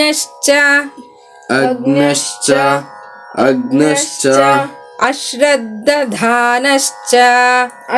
ಅಗ್ನಶ್ಚ ಅಗ್ನಶ್ಚ ಅಗ್ನಶ್ಚ ಅಶ್ರದ್ಧಾನಶ್ಚ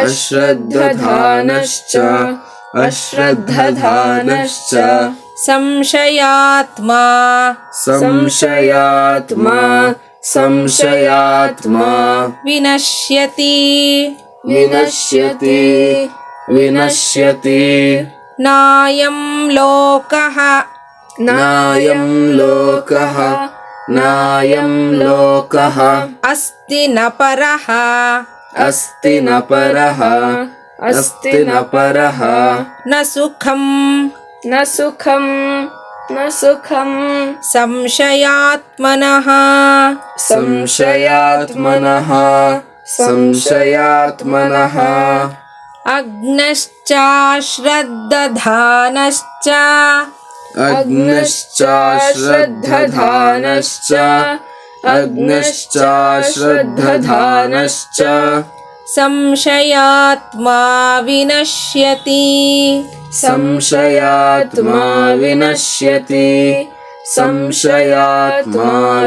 ಅಶ್ರದ್ಧಾನಶ್ಚ ಅಶ್ರದ್ಧಾನಶ್ಚ ಸಂಶಯಾತ್ಮ ಸಂಶಯಾತ್ಮ ಸಂಶಯಾತ್ಮ ವಿನಶ್ಯತಿ ವಿನಶ್ಯತಿ ವಿನಶ್ಯತಿ ನಾಯಂ ಲೋಕಃ ನಾಯಂ ಲೋಕಃ ನಾಯಂ ಲೋಕಃ ಅಸ್ತಿ ನ ಪರಃ ಅಸ್ತಿ ನ ಪರಃ ಅಸ್ತಿ ನ ಪರಃ ನ ಸುಖಂ ನ ಸುಖಂ ನ ಸುಖಂ ಸಂಶಯಾತ್ಮನಃ ಸಂಶಯಾತ್ಮನಃ ಸಂಶಯಾತ್ಮನಃ ಅಗ್ನಶ್ಚಾಶ್ರದ್ಧಾನಶ್ಚ ಅಗ್ನಶ್ಚ ಶ್ರದ್ಧಾನಶ್ಚ ಅಗ್ನಶ್ಚ ಶ್ರದ್ಧಾನಶ್ಚ ಸಂಶಯಾತ್ಮ ವಿನಶ್ಯತಿ ಸಂಶಯಾತ್ಮ ವಿನಶ್ಯತಿ ಸಂಶಯಾತ್ಮ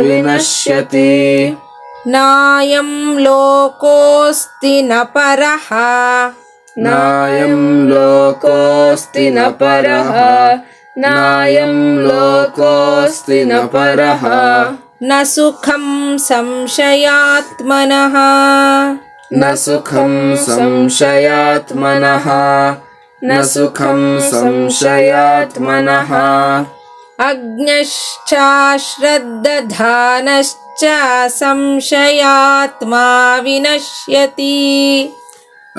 ವಿನಶ್ಯತಿ ನಾಯಂ ಲೋಕೋಸ್ತಿ ನ ಪರಃ ನಾಯಂ ಲೋಕೋಸ್ತಿ ನ ಪರಃ ನಾಯಂ ಲೋಕೋಸ್ತಿ ನ ಪರಃ ನ ಸುಖಂ ಸಂಶಯಾತ್ಮನಃ ನ ಸುಖಂ ಸಂಶಯಾತ್ಮನಃ ನ ಸುಖಂ ಸಂಶಯಾತ್ಮನಃ ಅಗ್ನಶ್ಚಾಶ್ರದ್ಧಾನಶ್ಚ ಸಂಶಯಾತ್ಮ ವಿನಶ್ಯತಿ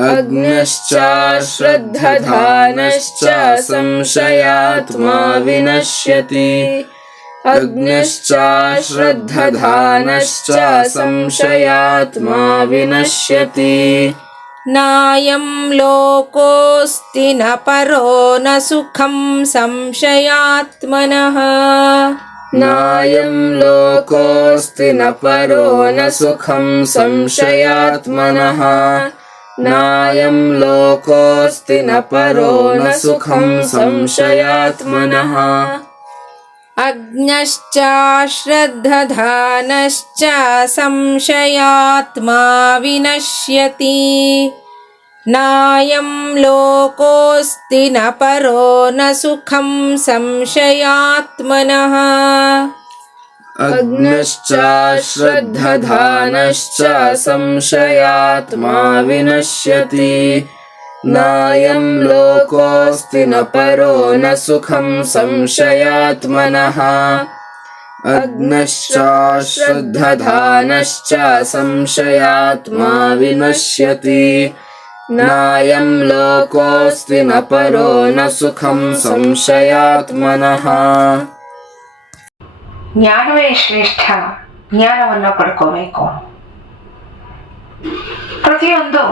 ಅಗ್ನಶ್ಚ ಶ್ರದ್ಧಾನಶ್ಚ ಸಂಶಯಾತ್ಮ ವಿನಶ್ಯತಿ ಅಗ್ನಶ್ಚ ಶ್ರದ್ಧಾನಶ್ಚ ಸಂಶಯಾತ್ಮ ವಿನಶ್ಯತಿ ನಾಯಂ ಲೋಕೋಸ್ತಿ ನ ಪರೋ ನ ಸುಖಂ ಸಂಶಯಾತ್ಮನಃ ನಾಯಂ ಲೋಕೋಸ್ತಿ ನ ಪರೋ ನ ಸುಖಂ ಸಂಶಯಾತ್ಮನಃ ನಾಯಂ ಲೋಕೋಸ್ತಿ ನ ಪರೋ ನ ಸುಖಂ ಸಂಶಯಾತ್ಮನಃ ಅಗ್ನಶ್ಚಾಶ್ರದ್ಧಾನಶ್ಚ ಸಂಶಯಾತ್ಮ ವಿನಶ್ಯತಿ ನಾಯಂ ಲೋಕೋಸ್ತಿ ನ ಪರೋ ನ ಸುಖಂ ಸಂಶಯಾತ್ಮನಃ ಅಗ್ನಶ್ಚ ಶ್ರದ್ಧಾನಶ್ಚ ಸಂಶಯಾತ್ಮ ವಿನಶ್ಯತಿ ನಾಯಂ ಲೋಕೋಸ್ತಿ ನ ಪರೋ ನ ಸುಖಂ ಸಂಶಯಾತ್ಮನಃ ಅಗ್ನಶ್ಚ ಶ್ರದ್ಧಾನಶ್ಚ ಸಂಶಯಾತ್ಮ ವಿನಶ್ಯತಿ ನಾಯಂ ಲೋಕೋಸ್ತಿ ನ ಪರೋ ನ ಸುಖಂ ಸಂಶಯಾತ್ಮನಃ. ಜ್ಞಾನವೇ ಶ್ರೇಷ್ಠ. ಜ್ಞಾನವನ್ನು ಪಡ್ಕೋಬೇಕು. ಪ್ರತಿಯೊಂದು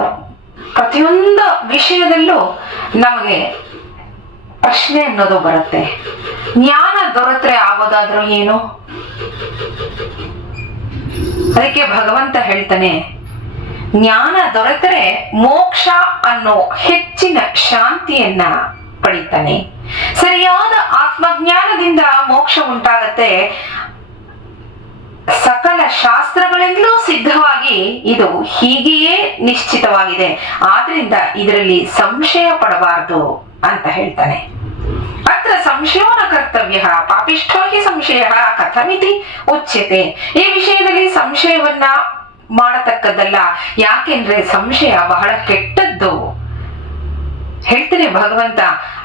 ವಿಷಯದಲ್ಲೂ ನಮಗೆ ಪ್ರಶ್ನೆ ಅನ್ನೋದು ಬರುತ್ತೆ. ಜ್ಞಾನ ದೊರೆತರೆ ಆಗೋದಾದ್ರೂ ಏನು? ಅದಕ್ಕೆ ಭಗವಂತ ಹೇಳ್ತಾನೆ, ಜ್ಞಾನ ದೊರೆತರೆ ಮೋಕ್ಷ ಅನ್ನೋ ಹೆಚ್ಚಿನ ಶಾಂತಿಯನ್ನ ಪಡಿತಾನೆ. ಸರಿಯಾದ ಆತ್ಮಜ್ಞಾನದಿಂದ ಮೋಕ್ಷ ಉಂಟಾಗತ್ತೆ. ಸಕಲ ಶಾಸ್ತ್ರಗಳಿಂದಲೂ ಸಿದ್ಧವಾಗಿ ಇದು ಹೀಗೆಯೇ ನಿಶ್ಚಿತವಾಗಿದೆ. ಆದ್ರಿಂದ ಇದರಲ್ಲಿ ಸಂಶಯ ಪಡಬಾರದು ಅಂತ ಹೇಳ್ತಾನೆ. ಅತ್ರ ಸಂಶಯೋ ನ ಕರ್ತವ್ಯ ಪಾಪಿಷ್ಠೋ ಹಿ ಸಂಶಯ ಕಥಮಿತಿ ಉಚ್ಯತೆ. ಈ ವಿಷಯದಲ್ಲಿ ಸಂಶಯವನ್ನ ಮಾಡತಕ್ಕದ್ದಲ್ಲ. ಯಾಕೆಂದ್ರೆ ಸಂಶಯ ಬಹಳ ಕೆಟ್ಟದ್ದು. ಹೇಳ್ತಾನೆ ಭಗವಂತ,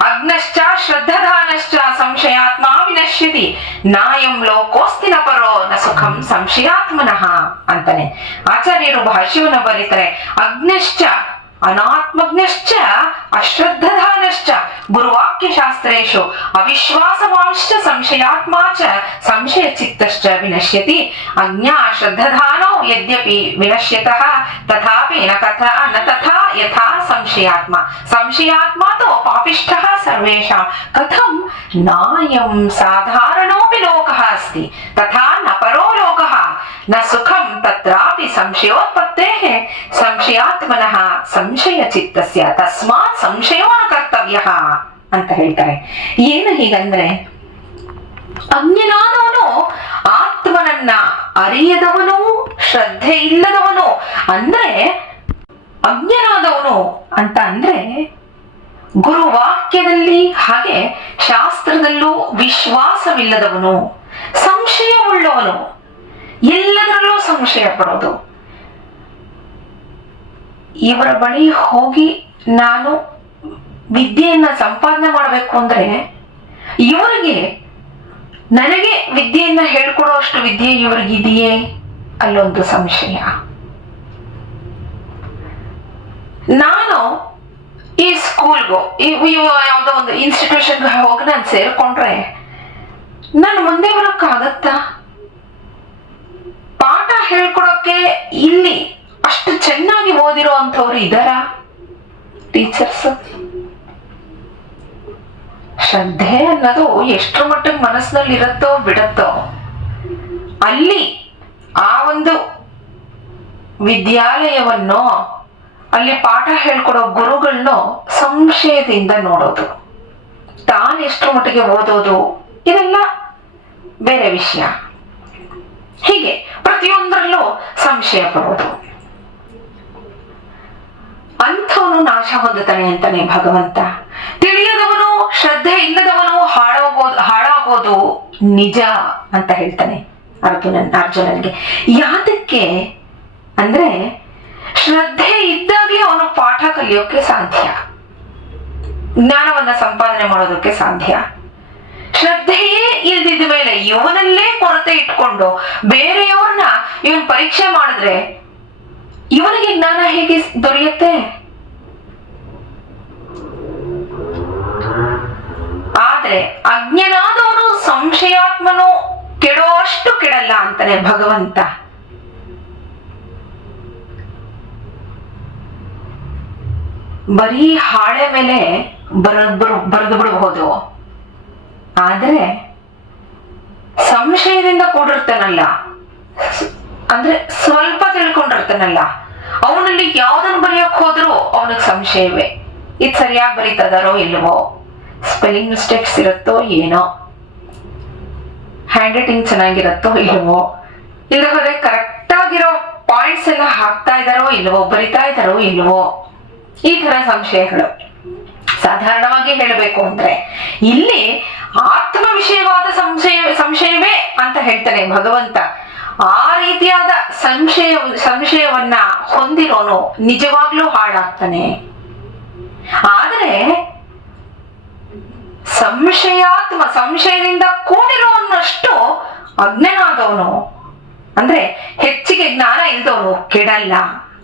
ಅಗ್ನಶ್ಚ ಶ್ರದ್ಧಾನಶ್ಚ ಸಂಶಯಾತ್ಮ ವಿನಶ್ಯತಿ ನಾಯಂ ಲೋಕೋಸ್ತಿ ನ ಪರೋ ನ ಸುಖಂ ಸಂಶಯಾತ್ಮನಃ ಅಂತಾನೆ. ಆಚಾರ್ಯರು ಭಾಷ್ಯವನ್ನು ಬರೀತಾರೆ. ಅಗ್ನಶ್ಚ ಅನಾತ್ಮಜ್ಞಶ್ಚ ಅಶ್ರದ್ಧಾನಶ್ಚ ಗುರುವಾಕ್ಯ ಶಾಸ್ತ್ರೇಷು ಅವಿಶ್ವಾಸವಾಂಶ್ಚ ಸಂಶಯಾತ್ಮಾ ಚ ಸಂಶಯ ಚಿತ್ತಶ್ಚ ವಿನಶ್ಯತಿ. ಅಜ್ಞಾ ಶ್ರದ್ಧಾನೋ ಯದ್ಯಪಿ ವಿನಶ್ಯತಃ ತಥಾಪಿ ನ ತಥಾ ಯಥಾ ಸಂಶಯಾತ್ಮ. ಸಂಶಯಾತ್ಮಾತೋ ಪಾಪಿಷ್ಠಃ ಸರ್ವೇಷಾಂ ಕಥಂ ನಾಯಂ ಸಾಧಾರಣೋಪಿ ಲೋಕಃ ಅಸ್ತಿ ತಥಾ ನ ಪರೋ ಲೋಕಃ ನ ಸುಖಂ ತತ್ರಾಪಿ ಸಂಶಯೋತ್ಪತ್ತೇಃ ಸಂಶಯಾತ್ಮನಃ ಸಂಶಯ ಚಿತ್ತಸ್ಯ ತಸ್ಮಾತ್ ಸಂಶಯೋ ನ ಕರ್ತವ್ಯಃ ಅಂತ ಹೇಳ್ತಾರೆ. ಏನು ಹೀಗಂದ್ರೆ, ಅಜ್ಞನಾದವನು ಆತ್ಮನನ್ನ ಅರಿಯದವನು, ಶ್ರದ್ಧೆ ಇಲ್ಲದವನು. ಅಂದ್ರೆ ಅಜ್ಞನಾದವನು ಅಂತ ಅಂದ್ರೆ ಗುರುವಾಕ್ಯದಲ್ಲಿ ಹಾಗೆ ಶಾಸ್ತ್ರದಲ್ಲೂ ವಿಶ್ವಾಸವಿಲ್ಲದವನು, ಸಂಶಯವುಳ್ಳವನು, ಎಲ್ಲದರಲ್ಲೂ ಸಂಶಯ ಪಡೋದು. ಇವರ ಬಳಿ ಹೋಗಿ ನಾನು ವಿದ್ಯೆಯನ್ನ ಸಂಪಾದನೆ ಮಾಡಬೇಕು ಅಂದ್ರೆ ಇವರಿಗೆ ನನಗೆ ವಿದ್ಯೆಯನ್ನ ಹೇಳ್ಕೊಡೋ ಅಷ್ಟು ವಿದ್ಯೆ ಇವರಿಗಿದೆಯೇ ಅಲ್ಲೊಂದು ಸಂಶಯ. ನಾನು ಈ ಸ್ಕೂಲ್ಗೋ ಯಾವುದೋ ಒಂದು ಇನ್ಸ್ಟಿಟ್ಯೂಷನ್ಗೆ ಹೋಗಿ ನಾನು ಸೇರ್ಕೊಂಡ್ರೆ ನಾನು ಮುಂದೆ ಬರೋಕ್ಕಾಗತ್ತಾ? ಪಾಠ ಹೇಳ್ಕೊಡೋಕೆ ಇಲ್ಲಿ ಅಷ್ಟು ಚೆನ್ನಾಗಿ ಓದಿರೋ ಅಂಥವ್ರು ಇದ್ದಾರಾ ಟೀಚರ್ಸ್? ಶ್ರದ್ಧೆ ಅನ್ನೋದು ಎಷ್ಟರ ಮಟ್ಟಿಗೆ ಮನಸ್ಸಿನಲ್ಲಿ ಇರುತ್ತೋ ಬಿಡತ್ತೋ ಅಲ್ಲಿ ಆ ಒಂದು ವಿದ್ಯಾಲಯವನ್ನೋ ಅಲ್ಲಿ ಪಾಠ ಹೇಳ್ಕೊಡೋ ಗುರುಗಳನ್ನೋ ಸಂಶಯದಿಂದ ನೋಡೋದು, ತಾನೆಷ್ಟರ ಮಟ್ಟಿಗೆ ಓದೋದು ಇದೆಲ್ಲ ಬೇರೆ ವಿಷಯ. ಹೀಗೆ ಪ್ರತಿಯೊಂದರಲ್ಲೂ ಸಂಶಯ ಪಡೋದು. ಅಂಥವನು ನಾಶ ಹೊಂದುತ್ತಾನೆ ಅಂತಾನೆ ಭಗವಂತ. ತಿಳಿಯದವನು, ಶ್ರದ್ಧೆ ಇಲ್ಲದವನು ಹಾಳಾಗೋದು ನಿಜ ಅಂತ ಹೇಳ್ತಾನೆ ಅರ್ಜುನನಿಗೆ. ಯಾತಕ್ಕೆ ಅಂದ್ರೆ ಶ್ರದ್ಧೆ ಇದ್ದಾಗಲೇ ಅವನು ಪಾಠ ಕಲಿಯೋಕೆ ಸಾಧ್ಯ, ಜ್ಞಾನವನ್ನ ಸಂಪಾದನೆ ಮಾಡೋದಕ್ಕೆ ಸಾಧ್ಯ. ಶ್ರದ್ಧೆಯೇ ಇಲ್ದಿದ ಮೇಲೆ ಇವನಲ್ಲೇ ಕೊರತೆ ಇಟ್ಕೊಂಡು ಬೇರೆಯವ್ರನ್ನ ಇವನ್ ಪರೀಕ್ಷೆ ಮಾಡಿದ್ರೆ ಇವನಿಗೆ ಜ್ಞಾನ ಹೇಗೆ ದೊರೆಯುತ್ತೆ? ಆದ್ರೆ ಅಜ್ಞನಾದವನು ಸಂಶಯಾತ್ಮನು ಕೆಡೋಷ್ಟು ಕೆಡಲ್ಲ ಅಂತಾನೆ ಭಗವಂತ. ಬರೀ ಹಾಳೆ ಮೇಲೆ ಬರೆದು ಬಿಡಬಹುದು, ಆದ್ರೆ ಸಂಶಯದಿಂದ ಕೂಡಿರ್ತಾನಲ್ಲ, ಅಂದ್ರೆ ಸ್ವಲ್ಪ ತಿಳ್ಕೊಂಡಿರ್ತಾನಲ್ಲ, ಅವನಲ್ಲಿ ಯಾವ್ದನ್ನ ಬರೆಯಕ್ ಹೋದ್ರು ಅವನಿಗೆ ಸಂಶಯವೇ. ಇದು ಸರಿಯಾಗಿ ಬರೀತದಾರೋ ಇಲ್ವೋ, ಸ್ಪೆಲ್ಲಿಂಗ್ ಮಿಸ್ಟೇಕ್ಸ್ ಇರುತ್ತೋ ಏನೋ, ಹ್ಯಾಂಡ್ ರೈಟಿಂಗ್ ಚೆನ್ನಾಗಿರುತ್ತೋ ಇಲ್ವೋ, ಇಲ್ಲ ಹೋದ್ರೆ ಕರೆಕ್ಟ್ ಆಗಿರೋ ಪಾಯಿಂಟ್ಸ್ ಎಲ್ಲ ಹಾಕ್ತಾ ಇದಾರೋ ಇಲ್ವೋ, ಬರಿತಾ ಇದಾರೋ ಇಲ್ವೋ, ಈ ತರ ಸಂಶಯಗಳು. ಸಾಧಾರಣವಾಗಿ ಹೇಳಬೇಕು ಅಂದ್ರೆ ಇಲ್ಲಿ ಆತ್ಮ ವಿಷಯವಾದ ಸಂಶಯವೇ ಅಂತ ಹೇಳ್ತಾನೆ ಭಗವಂತ. ಆ ರೀತಿಯಾದ ಸಂಶಯವನ್ನ ಹೊಂದಿರೋನು ನಿಜವಾಗ್ಲೂ ಹಾಳಾಗ್ತಾನೆ. ಆದ್ರೆ ಸಂಶಯದಿಂದ ಕೂಡಿರೋನಷ್ಟು ಅಜ್ಞನಾದವನು ಅಂದ್ರೆ ಹೆಚ್ಚಿಗೆ ಜ್ಞಾನ ಇಲ್ದವನು ಕೆಡಲ್ಲ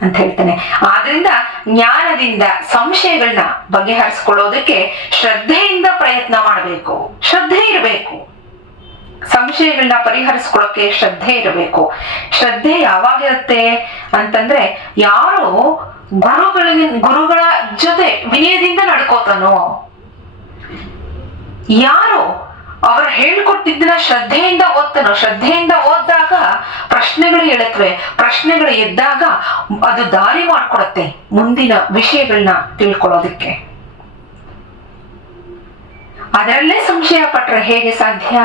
ಅಂತ ಹೇಳ್ತಾನೆ. ಆದ್ರಿಂದ ಜ್ಞಾನದಿಂದ ಸಂಶಯಗಳನ್ನ ಬಗೆಹರಿಸ್ಕೊಳ್ಳೋದಕ್ಕೆ ಶ್ರದ್ಧೆಯಿಂದ ಪ್ರಯತ್ನ ಮಾಡಬೇಕು, ಶ್ರದ್ಧೆ ಇರಬೇಕು. ಸಂಶಯಗಳನ್ನ ಪರಿಹರಿಸ್ಕೊಳ್ಳೋಕೆ ಶ್ರದ್ಧೆ ಇರಬೇಕು. ಶ್ರದ್ಧೆ ಯಾವಾಗಿರುತ್ತೆ ಅಂತಂದ್ರೆ ಯಾರು ಗುರುಗಳ ಜೊತೆ ವಿನಯದಿಂದ ನಡ್ಕೋತಾನೋ, ಯಾರು ಅವರು ಹೇಳ್ಕೊಟ್ಟಿದ್ದನ್ನ ಶ್ರದ್ಧೆಯಿಂದ ಓದ್ತಾನೋ, ಶ್ರದ್ಧೆಯಿಂದ ಓದಿದಾಗ ಪ್ರಶ್ನೆಗಳು ಎಳತ್ವೆ, ಪ್ರಶ್ನೆಗಳು ಎದ್ದಾಗ ಅದು ದಾರಿ ಮಾಡ್ಕೊಡತ್ತೆ ಮುಂದಿನ ವಿಷಯಗಳನ್ನ ತಿಳ್ಕೊಳ್ಳೋದಕ್ಕೆ. ಅದರಲ್ಲೇ ಸಂಶಯ ಪಟ್ರೆ ಹೇಗೆ ಸಾಧ್ಯ?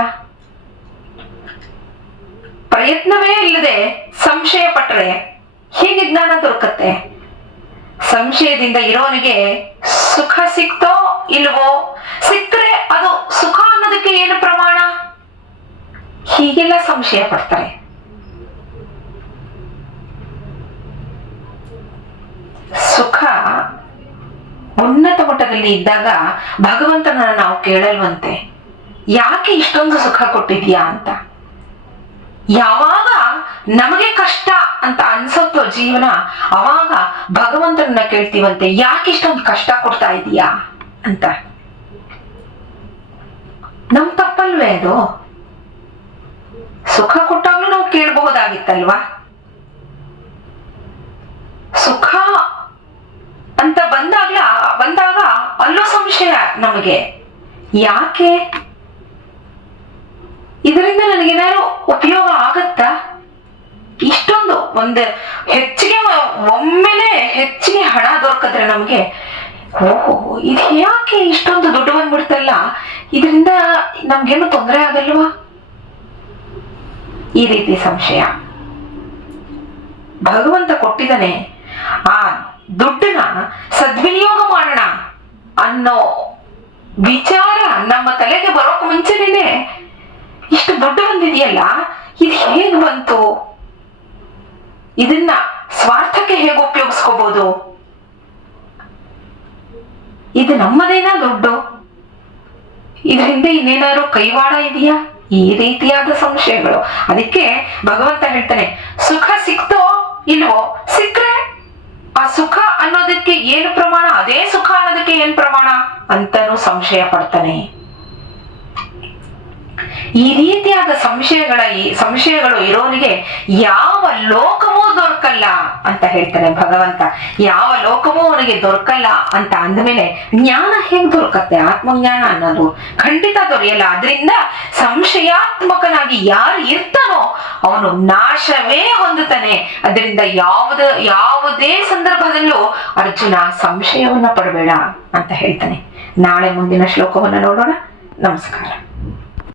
ಪ್ರಯತ್ನವೇ ಇಲ್ಲದೆ ಸಂಶಯ ಪಟ್ರೆ ಹೇಗೆ ಜ್ಞಾನ ದೊರಕತ್ತೆ? ಸಂಶಯದಿಂದ ಇರೋನಿಗೆ ಸುಖ ಸಿಕ್ತೋ ಇಲ್ವೋ, ಸಿಕ್ಕರೆ ಅದು ಸುಖ ಅನ್ನೋದಕ್ಕೆ ಏನು ಪ್ರಮಾಣ? ಹೀಗೆಲ್ಲ ಸಂಶಯ ಪಡ್ತಾರೆ. ಸುಖ ಉನ್ನತ ಮಟ್ಟದಲ್ಲಿ ಇದ್ದಾಗ ಭಗವಂತನನ್ನ ನಾವು ಕೇಳಲ್ವಂತೆ, ಯಾಕೆ ಇಷ್ಟೊಂದು ಸುಖ ಕೊಟ್ಟಿದ್ಯಾ ಅಂತ. ಯಾವಾಗ ನಮಗೆ ಕಷ್ಟ ಅಂತ ಅನ್ಸತ್ತೋ ಜೀವನ, ಅವಾಗ ಭಗವಂತನನ್ನ ಕೇಳ್ತೀವಂತೆ, ಯಾಕೆ ಇಷ್ಟೊಂದು ಕಷ್ಟ ಕೊಡ್ತಾ ಇದೀಯಾ ಅಂತ. ನಮ್ ತಪ್ಪಲ್ವೇ ಅದು? ಸುಖ ಕೊಟ್ಟಾಗ್ಲೂ ನಾವು ಕೇಳಬಹುದಾಗಿತ್ತಲ್ವಾ? ಸುಖ ಅಂತ ಬಂದಾಗ ಅಲ್ಲೂ ಸಂಶಯ ನಮಗೆ, ಯಾಕೆ? ಇದರಿಂದ ನನಗೇನಾದ್ರು ಉಪಯೋಗ ಆಗತ್ತಾ? ಇಷ್ಟೊಂದು ಒಂದು ಒಮ್ಮೆಲೆ ಹೆಚ್ಚಿಗೆ ಹಣ ದೊರಕಿದ್ರೆ ನಮ್ಗೆ, ಓಹೋ ಇದು ಯಾಕೆ ಇಷ್ಟೊಂದು ದುಡ್ಡು ಬಂದ್ಬಿಡ್ತಲ್ಲ, ಇದರಿಂದ ನಮ್ಗೇನು ತೊಂದರೆ ಆಗಲ್ವಾ ಈ ರೀತಿ ಸಂಶಯ. ಭಗವಂತ ಕೊಟ್ಟಿದ್ದಾನೆ, ಆ ದುಡ್ಡನ್ನ ಸದ್ವಿನಿಯೋಗ ಮಾಡೋಣ ಅನ್ನೋ ವಿಚಾರ ನಮ್ಮ ತಲೆಗೆ ಬರೋಕ್ ಮುಂಚೆನೆ ಇಷ್ಟು ದುಡ್ಡು ಬಂದಿದೆಯಲ್ಲ, ಇದು ಹೇಗ್ ಬಂತು, ಇದನ್ನ ಸ್ವಾರ್ಥಕ್ಕೆ ಹೇಗೆ ಉಪಯೋಗಿಸ್ಕೋಬಹುದು, ಇದು ನಮ್ಮದೇನಾ ದುಡ್ಡು, ಇದರಿಂದ ಇನ್ನೇನಾದ್ರು ಕೈವಾಡ ಇದೆಯಾ, ಈ ರೀತಿಯಾದ ಸಂಶಯಗಳು. ಅದಕ್ಕೆ ಭಗವಂತ ಹೇಳ್ತಾನೆ, ಸುಖ ಸಿಕ್ತೋ ಇಲ್ವೋ, ಸಿಕ್ಕ್ರೆ ಆ ಸುಖ ಅನ್ನೋದಕ್ಕೆ ಏನು ಪ್ರಮಾಣ, ಅದೇ ಸುಖ ಅನ್ನೋದಕ್ಕೆ ಏನ್ ಪ್ರಮಾಣ ಅಂತಾನು ಸಂಶಯ ಪಡ್ತಾನೆ. ಈ ರೀತಿಯಾದ ಸಂಶಯಗಳು ಇರೋನಿಗೆ ಯಾವ ಲೋಕವೂ ದೊರಕಲ್ಲ ಅಂತ ಹೇಳ್ತಾನೆ ಭಗವಂತ. ಯಾವ ಲೋಕವೂ ಅವನಿಗೆ ದೊರಕಲ್ಲ ಅಂತ ಅಂದಮೇಲೆ ಜ್ಞಾನ ಹೇಗ್ ದೊರಕತ್ತೆ, ಆತ್ಮಜ್ಞಾನ ಅನ್ನೋದು ಖಂಡಿತ ದೊರೆಯಲ್ಲ. ಅದರಿಂದ ಸಂಶಯಾತ್ಮಕನಾಗಿ ಯಾರು ಇರ್ತಾನೋ ಅವನು ನಾಶವೇ ಹೊಂದುತ್ತಾನೆ. ಅದರಿಂದ ಯಾವುದೇ ಸಂದರ್ಭದಲ್ಲೂ ಅರ್ಜುನ ಸಂಶಯವನ್ನ ಪಡಬೇಡ ಅಂತ ಹೇಳ್ತಾನೆ. ನಾಳೆ ಮುಂದಿನ ಶ್ಲೋಕವನ್ನ ನೋಡೋಣ. ನಮಸ್ಕಾರ.